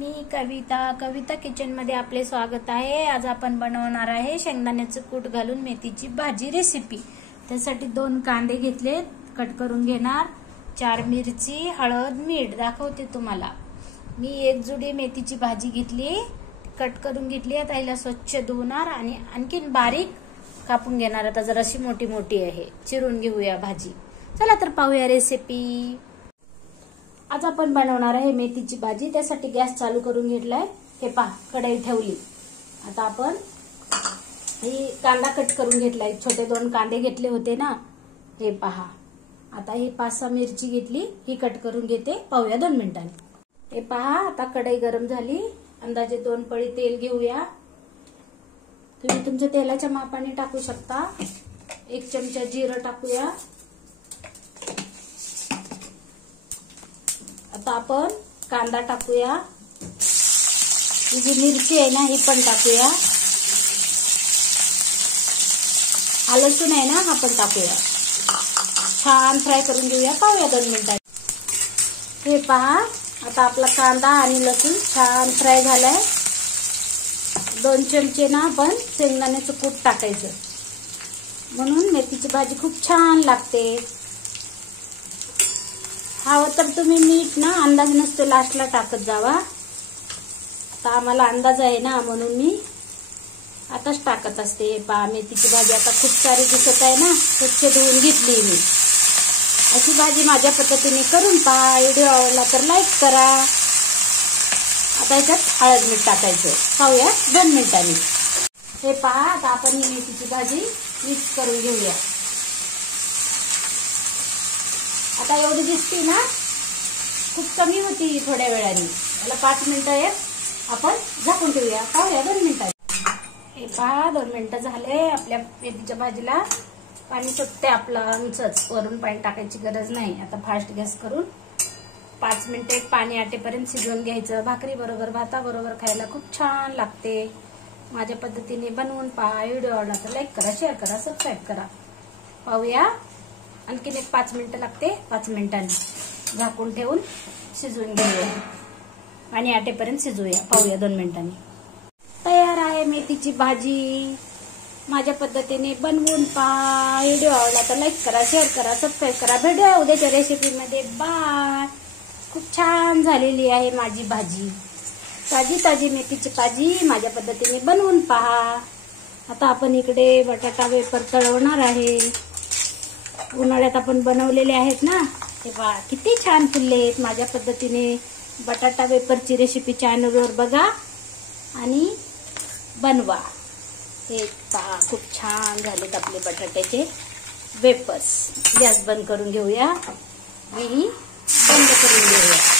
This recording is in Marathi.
मी कविता किचन मध्ये आपले स्वागत आहे। आज आपण बनवणार आहे शेंगदाण्याचं कूट घालून मेथीची भाजी रेसिपी। त्यासाठी 2 कांदे घेतले, कट करून घेणार, 4 मिरची, हळद, मीठ दाखवते तुम्हाला। मी 1 जुडी मेथीची भाजी घेतली, कट करून घेतली। आता हिला स्वच्छ धुवणार आणि आणखीन बारीक कापून घेणार। आता जराशी मोठी मोठी आहे, चिरून घेऊया भाजी। चला तर पाहूया रेसिपी। आज आपण बनवणार आहे मेथीची भाजी। त्यासाठी गॅस चालू करून घेतलाय। हे पहा, कढई ठेवली। आता आपण ही कांदा कट करून घेतलाय, छोटे 2 कांदे घेतले होते ना, हे पहा। आता ही 5-6 मिरची घेतली, ही कट करून घेते, पाहूया 2 मिनिटांनी। हे पहा, आता कढई गरम झाली, अंदाजे 2 पळी तेल घेऊया। तुम्ही तुमच्या तेलाच्या मापाने टाकू शकता। 1 चमचा जिरं टाकूया। आता आपण कांदा टाकूया, ही जी मिरची आहे ना, ही पण टाकूया। लसूण आहे ना, हा पण टाकूया। छान फ्राय करून घेऊया, पाहूया 2 मिनिटात। हे पहा, आता आपला कांदा आणि लसूण छान फ्राय झालाय। 2 चमचे ना आपण शेंगदाण्याचं कूट टाकायचं, म्हणून मेथीची भाजी खूप छान लागते। हवं तर तुम्ही मीठ ना अंदाज नसतो, लास्टला टाकत जावा। आता आम्हाला अंदाज आहे ना, म्हणून मी आताच टाकत असते। पहा, मेथीची भाजी आता खूप सारी दिसत आहे ना, स्वच्छ धुवून घेतली मी। अशी भाजी माझ्या पद्धतीने करून पहा। व्हिडिओ आवडला तर लाईक करा। आता याच्यात हळद मीठ टाकायचं, पाहूया 2 मिनिटांनी। हे पहा, आता आपण ही मेथीची भाजी मिक्स करून घेऊया। आता एवढी दिसती ना, खूप कमी होती थोड्या वेळाने। याला 5 मिनिटं आपण झाकून ठेवूया, पाहूया 2 मिनिटात। हे पहा, 2 मिनिटं झाले। आपल्या मेथीच्या भाजीला पाणी सुटते आपलं आमचंच, वरून पाणी टाकायची गरज नाही। आता फास्ट गॅस करून 5 मिनिटं पाणी आटेपर्यंत शिजवून घ्यायचं। भाकरी बरोबर, भाता बरोबर खायला खूप छान लागते। माझ्या पद्धतीने बनवून पहा। व्हिडिओ आवडला तर लाईक करा, शेअर करा, सबस्क्राईब करा। पाहूया, आणखीन 5 मिनिटं लागते। 5 मिनिटांनी झाकून ठेवून शिजवून घेऊया, आणि आटेपर्यंत शिजवूया, पाहूया 2 मिनिटांनी। तयार आहे मेथीची भाजी। माझ्या पद्धतीने बनवून पहा। व्हिडिओ आवडला तर लाईक करा, शेअर करा, सबस्क्राईब करा। भेटूया उद्याच्या रेसिपीमध्ये। बाय। खूप छान झालेली आहे माझी भाजी, ताजी ताजी मेथीची भाजी माझ्या पद्धतीने बनवून पहा। आता आपण इकडे बटाटा वेफर तळवणार आहे। उन्हाळ्यात आपण बनवलेले आहेत ना, हे पहा किती छान फुलले आहेत। माझ्या पद्धतीने बटाटा वेफरची रेसिपी चॅनलवर बघा आणि बनवा। हे पहा, खूप छान झालेत आपले बटाट्याचे वेफर्स। गॅस बंद करून घेऊया, बंद करून घेऊया।